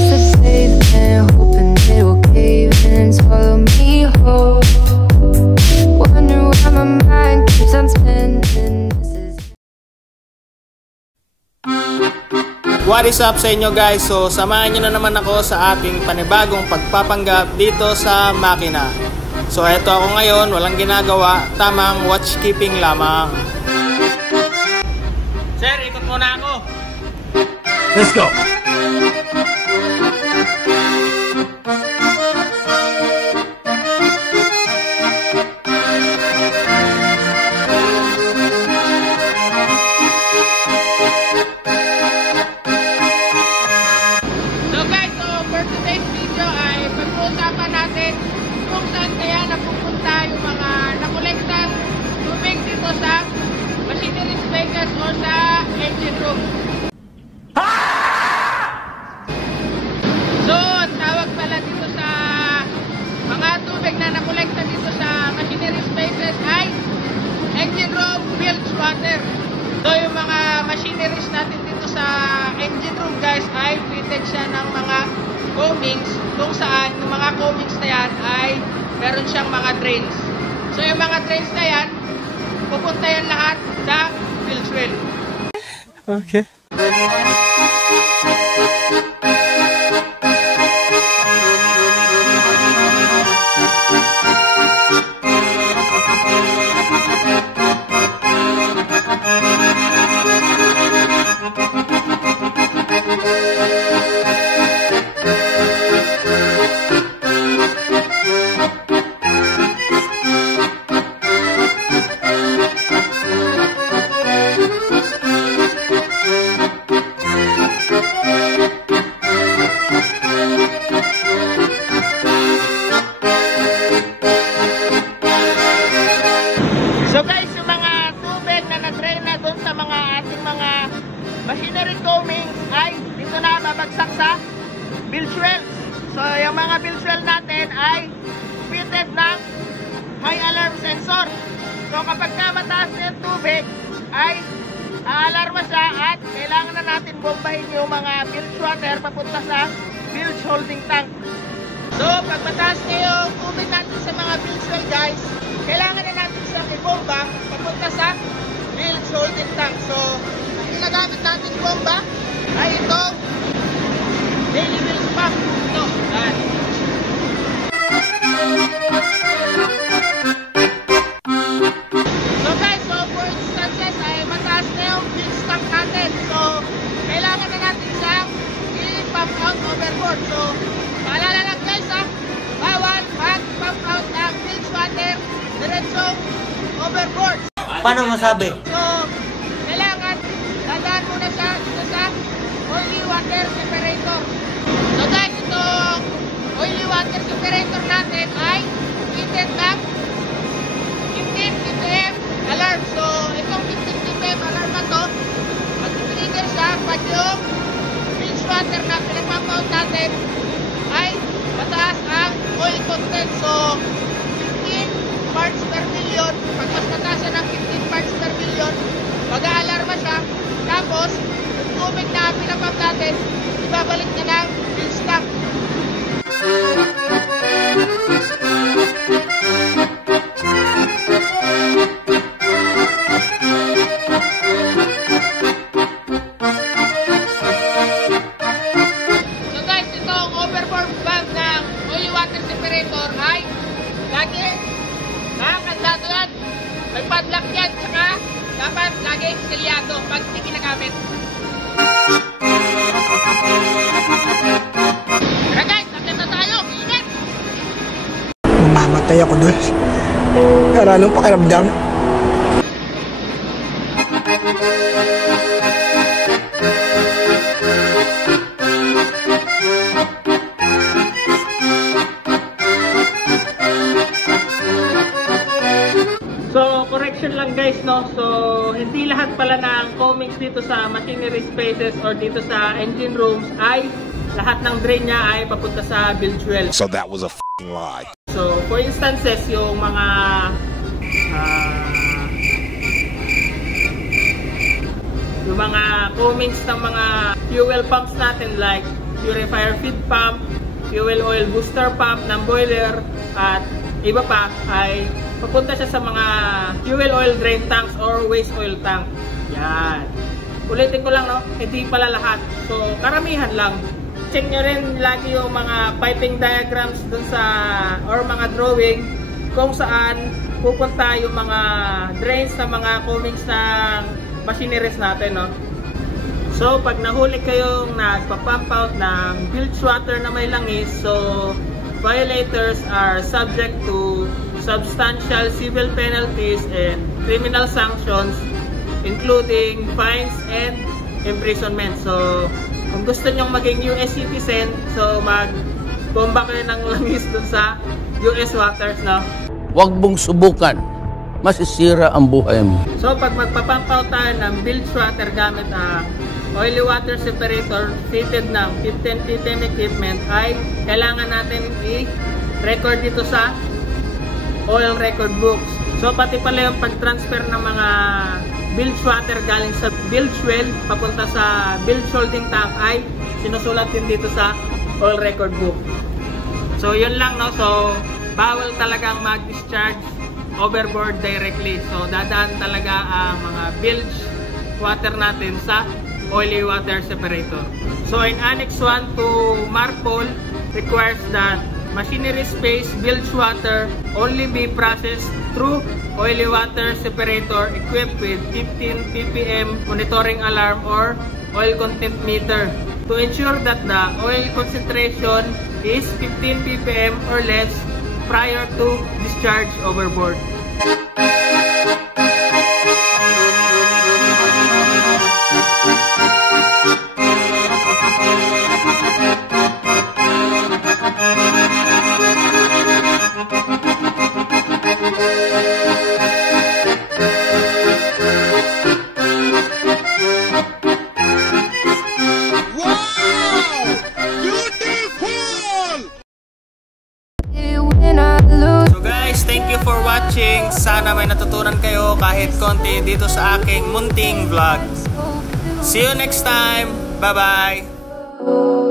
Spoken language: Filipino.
across the pavement, hoping it will cave in and swallow me whole. Wonder why my mind keeps on spinning. What is up sa inyo guys? So samahan nyo na naman ako sa ating panibagong pagpapanggap dito sa makina. So eto ako ngayon, walang ginagawa, tamang watchkeeping lamang. Sir, ikot muna ako. Let's go! So yung mga machineries natin dito sa engine room guys ay fitted siya ng mga combings kung saan yung mga combings na yan ay meron siyang mga drains. So yung mga drains na yan, pupunta yan lahat sa bilge well. Okay. Machinery combings ay dito na babagsak sa bilge well. So yung mga bilge well natin ay fitted ng high alarm sensor. So kapag ka mataas na yung tubig ay aalarma siya at kailangan na natin bombahin yung mga bilge water papunta sa bilge holding tank. So pag mataas na yung tubig natin sa mga bilge well guys, kailangan na natin siyang ibomba papunta sa bilge holding tank. So ginagamit natin bomba ay itong daily bilge pump. Ito, yan. So guys, so for instances ay mataas na yung bilge tank natin. So kailangan na natin siyang i-pump out overboard. So paalala lang guys ha, bawal mag-pump out ng bilge water diretsong overboard. Paano masabi? So dadaan muna siya dito sa oily water separator. So guys, itong oily water separator natin ay fitted ng 15 ppm alarm. So itong 15 ppm alarm na to, mag-trigger siya pag yung bilge water na pinag-pump natin ay mataas ang oil content. So 15 parts per million. Pag mas mataas siya ng 15 parts per million, mag-aalarma siya. Tapos, yung tubig na pinapump natin, ibabalik niya ng bilge tank. So guys, itong overboard valve ng oily water separator ay lagi nakakandado yan. May padlock yan, saka dapat laging selyado pag hindi ginagamit. Tara guys, nakita tayo, ingat! Mamatay ako doon. Pero anong pakiramdam? So, correction lang guys, no? So, hindi lahat pala ng combings dito sa machinery spaces or dito sa engine rooms ay lahat ng drain niya ay papunta sa bilge well. So that was a f***ing lie. So, for instances, yung mga yung mga combings ng mga fuel pumps natin like purifier feed pump, fuel oil booster pump ng boiler, at iba pa ay papunta siya sa mga fuel oil drain tanks or waste oil tank. Yan. Ulitin ko lang, no? Hindi pala lahat. So, karamihan lang. Check nyo rin lagi yung mga piping diagrams dun sa, or mga drawing kung saan pupunta yung mga drains sa mga combings ng machineries natin, no? So, pag nahuli kayong nagpa-pump out ng bilge water na may langis, so violators are subject to substantial civil penalties and criminal sanctions, including fines and imprisonment. So, kung gusto nyong maging US citizen, so mag-bomba kayo ng langis dun sa US waters, no? Huwag mong subukan. Masisira ang buhay mo. So, pag magpa-pump out tayo ng bilge water gamit ang oily water separator fitted ng 15 ppm equipment, ay kailangan natin i-record dito sa oil record books. So, pati pala yung pag-transfer ng mga bilge water galing sa bilge well papunta sa bilge holding tank ay sinusulat din dito sa oil record book. So, yun lang, no? So, bawal talagang mag-discharge overboard directly. So, dadaan talaga ang mga bilge water natin sa oily water separator. So, in Annex 1 to MARPOL requires that machinery space bilge water only be processed through oily water separator equipped with 15 ppm monitoring alarm or oil content meter to ensure that the oil concentration is 15 ppm or less prior to discharge overboard. Sana may natutunan kayo kahit konti dito sa aking munting vlog. See you next time. Bye-bye.